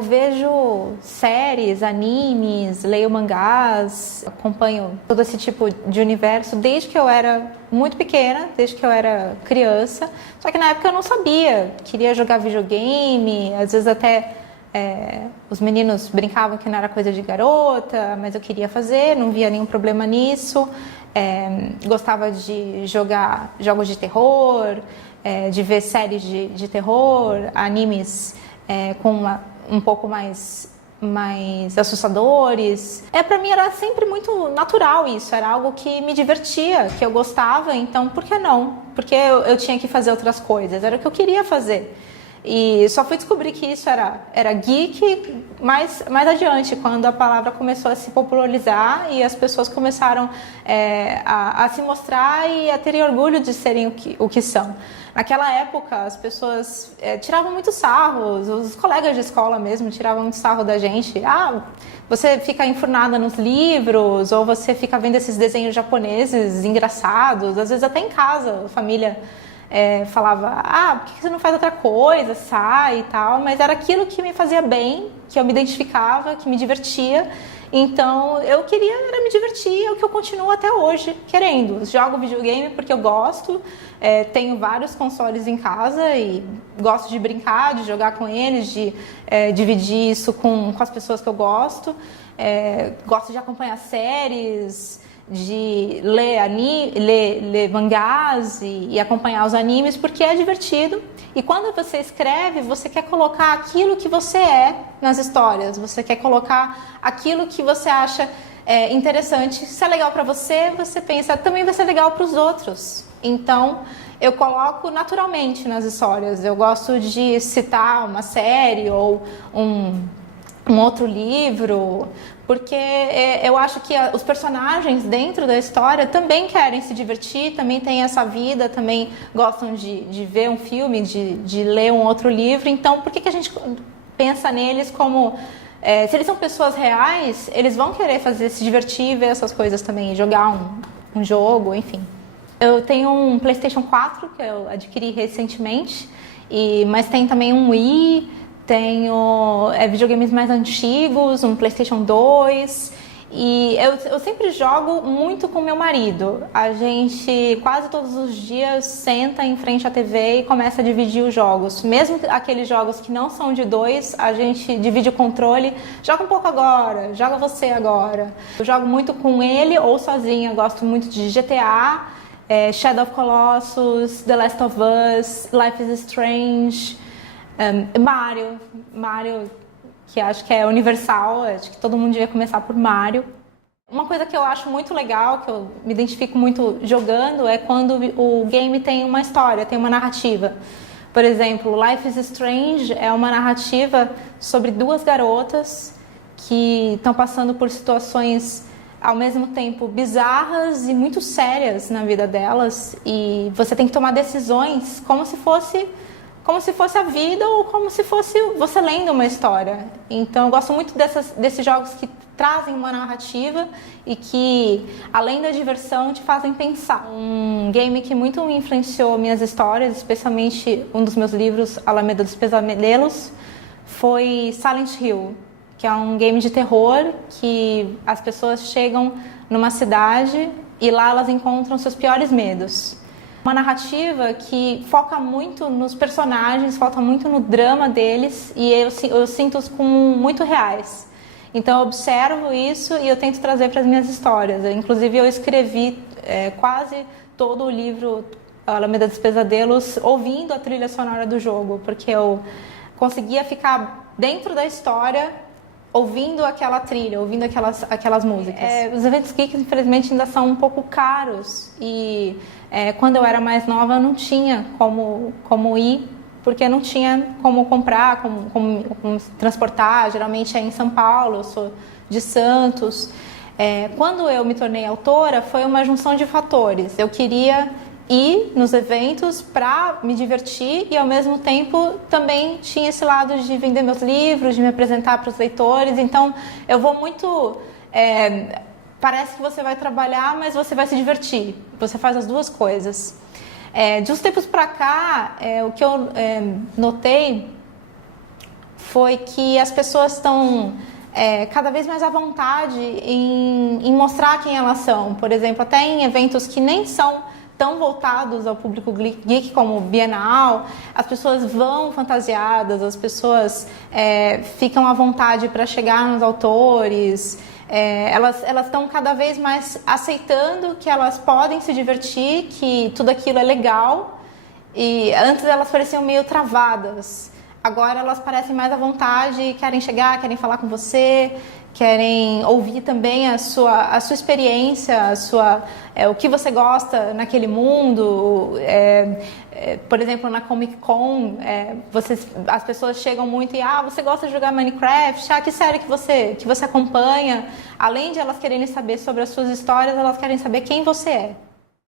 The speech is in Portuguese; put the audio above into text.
Eu vejo séries, animes, leio mangás, acompanho todo esse tipo de universo desde que eu era muito pequena, desde que eu era criança. Só que na época eu não sabia, queria jogar videogame, às vezes até os meninos brincavam que não era coisa de garota, mas eu queria fazer, não via nenhum problema nisso. Gostava de jogar jogos de terror, de ver séries de terror, animes com um pouco mais assustadores. Para mim era sempre muito natural isso, era algo que me divertia, que eu gostava, então por que não? Porque eu tinha que fazer outras coisas, era o que eu queria fazer. E só fui descobrir que isso era geek mais adiante, quando a palavra começou a se popularizar e as pessoas começaram a se mostrar e a terem orgulho de serem o que são. Naquela época, as pessoas tiravam muito sarro, os colegas de escola mesmo tiravam muito sarro da gente. Você fica enfurnada nos livros, ou você fica vendo esses desenhos japoneses engraçados, às vezes até em casa, a família falava, por que você não faz outra coisa, sai e tal, mas era aquilo que me fazia bem, que eu me identificava, que me divertia. Então eu queria era me divertir, é o que eu continuo até hoje querendo. Jogo videogame porque eu gosto, tenho vários consoles em casa e gosto de brincar, de jogar com eles, de dividir isso com as pessoas que eu gosto. Gosto de acompanhar séries, de ler mangás e acompanhar os animes, porque é divertido. E quando você escreve, você quer colocar aquilo que você é nas histórias, você quer colocar aquilo que você acha interessante. Se é legal para você, você pensa, também vai ser legal para os outros. Então, eu coloco naturalmente nas histórias. Eu gosto de citar uma série ou um outro livro, porque eu acho que os personagens dentro da história também querem se divertir, também têm essa vida, também gostam de ver um filme, de ler um outro livro. Então, por que a gente pensa neles como... se eles são pessoas reais, eles vão querer se divertir, ver essas coisas também, jogar um jogo, enfim. Eu tenho um PlayStation 4 que eu adquiri recentemente, mas tem também um Wii, tenho videogames mais antigos, um PlayStation 2, e eu sempre jogo muito com meu marido. A gente quase todos os dias senta em frente à TV e começa a dividir os jogos. Mesmo aqueles jogos que não são de dois, a gente divide o controle, joga um pouco agora, joga você agora. Eu jogo muito com ele ou sozinha, eu gosto muito de GTA, Shadow of Colossus, The Last of Us, Life is Strange, Mario, que acho que é universal, acho que todo mundo devia começar por Mario. Uma coisa que eu acho muito legal, que eu me identifico muito jogando, é quando o game tem uma história, tem uma narrativa. Por exemplo, Life is Strange é uma narrativa sobre duas garotas que estão passando por situações ao mesmo tempo bizarras e muito sérias na vida delas, e você tem que tomar decisões como se fosse a vida ou como se fosse você lendo uma história. Então eu gosto muito desses jogos que trazem uma narrativa e que, além da diversão, te fazem pensar. Um game que muito influenciou minhas histórias, especialmente um dos meus livros, Alameda dos Pesadelos, foi Silent Hill, que é um game de terror que as pessoas chegam numa cidade e lá elas encontram seus piores medos. Uma narrativa que foca muito nos personagens, foca muito no drama deles, e eu sinto-os como muito reais. Então eu observo isso e eu tento trazer para as minhas histórias. Inclusive eu escrevi quase todo o livro Alameda dos Pesadelos ouvindo a trilha sonora do jogo, porque eu conseguia ficar dentro da história ouvindo aquela trilha, ouvindo aquelas músicas. Os eventos geeks, infelizmente, ainda são um pouco caros e quando eu era mais nova eu não tinha como ir, porque não tinha como comprar, como transportar. Geralmente é em São Paulo, eu sou de Santos. Quando eu me tornei autora, foi uma junção de fatores. Eu queria ir nos eventos para me divertir e, ao mesmo tempo, também tinha esse lado de vender meus livros, de me apresentar para os leitores. Então, eu vou muito... parece que você vai trabalhar, mas você vai se divertir. Você faz as duas coisas. De uns tempos para cá, o que eu notei foi que as pessoas estão cada vez mais à vontade em mostrar quem elas são. Por exemplo, até em eventos que nem são tão voltados ao público geek como o Bienal, as pessoas vão fantasiadas, as pessoas ficam à vontade para chegar nos autores, elas estão cada vez mais aceitando que elas podem se divertir, que tudo aquilo é legal, e antes elas pareciam meio travadas. Agora elas parecem mais à vontade, querem chegar, querem falar com você, querem ouvir também a sua experiência, o que você gosta naquele mundo. Por exemplo, na Comic Con, as pessoas chegam muito e você gosta de jogar Minecraft? Que série que você acompanha? Além de elas quererem saber sobre as suas histórias, elas querem saber quem você é.